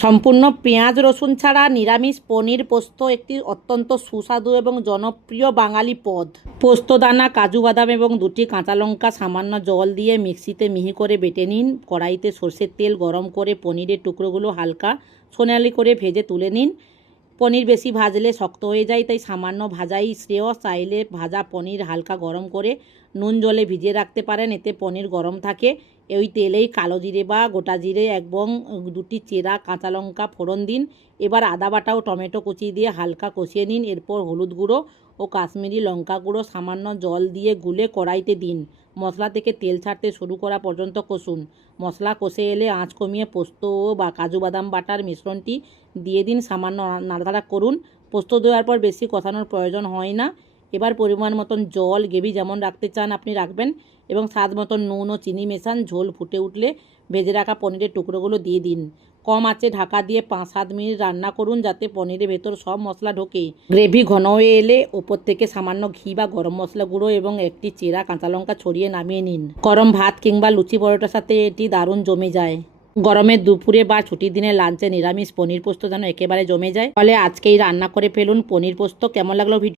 সম্পূর্ণ পেঁয়াজ রসুন ছাড়া নিরামিষ পনির পোস্ত একটি অত্যন্ত সুস্বাদু এবং জনপ্রিয় বাঙালি পদ। পোস্তদানা, কাজু বাদাম এবং 2টি কাঁচা লঙ্কা সামান্য জল দিয়ে মিক্সিতে মিহি করে বেটে নিন। কড়াইতে সর্ষের তেল গরম করে পনিরের টুকরোগুলো হালকা সোনালি করে ভেজে তুলে নিন। পনির বেশি ভাজলে শক্ত হয়ে যায়, তাই সামান্য ভাজাই শ্রেয়। চাইলে ভাজা পনির হালকা গরম করে নুন জলে ভিজিয়ে রাখতে পারেন, এতে পনির গরম থাকে। ওই তেলেই কালো জিরে বা গোটা জিরে এবং 2টি চেরা কাঁচা লঙ্কা ফোড়ন দিন। এবার আদা বাটা ও টমেটো কুচি দিয়ে হালকা কষিয়ে নিন। এরপর হলুদ গুঁড়ো ও কাশ্মীরি লঙ্কা গুঁড়ো সামান্য জল দিয়ে গুলে কড়াইতে দিন। মশলা থেকে তেল ছাড়তে শুরু করা পর্যন্ত কষুন। মশলা কষে এলে আঁচ কমিয়ে পোস্ত ও বা কাজু বাদাম বাটার মিশ্রণটি দিয়ে দিন। সামান্য নাড়াচাড়া করুন। পোস্ত দেওয়ার পর বেশি কষানোর প্রয়োজন হয় না। এবার পরিমাণ মতন জল, গ্রেভি যেমন রাখতে চান আপনি রাখবেন, এবং স্বাদ মতন নুন ও চিনি মেশান। ঝোল ফুটে উঠলে ভেজে রাখা পনিরের টুকরোগুলো দিয়ে দিন। কম আঁচে ঢাকা দিয়ে 5-7 মিনিট রান্না করুন, যাতে পনিরের ভেতর সব মশলা ঢোকে। গ্রেভি ঘন হয়ে এলে ওপর থেকে সামান্য ঘি বা গরম মশলা গুঁড়ো এবং 1টি চেরা কাঁচা লঙ্কা ছড়িয়ে নামিয়ে নিন। গরম ভাত কিংবা লুচি পরোটার সাথে এটি দারুণ জমে যায়। গরমের দুপুরে বা ছুটির দিনে লাঞ্চে নিরামিষ পনির পোস্ত যেন একেবারে জমে যায়। ফলে আজকেই রান্না করে ফেলুন পনির পোস্ত। কেমন লাগলো ভিডিও?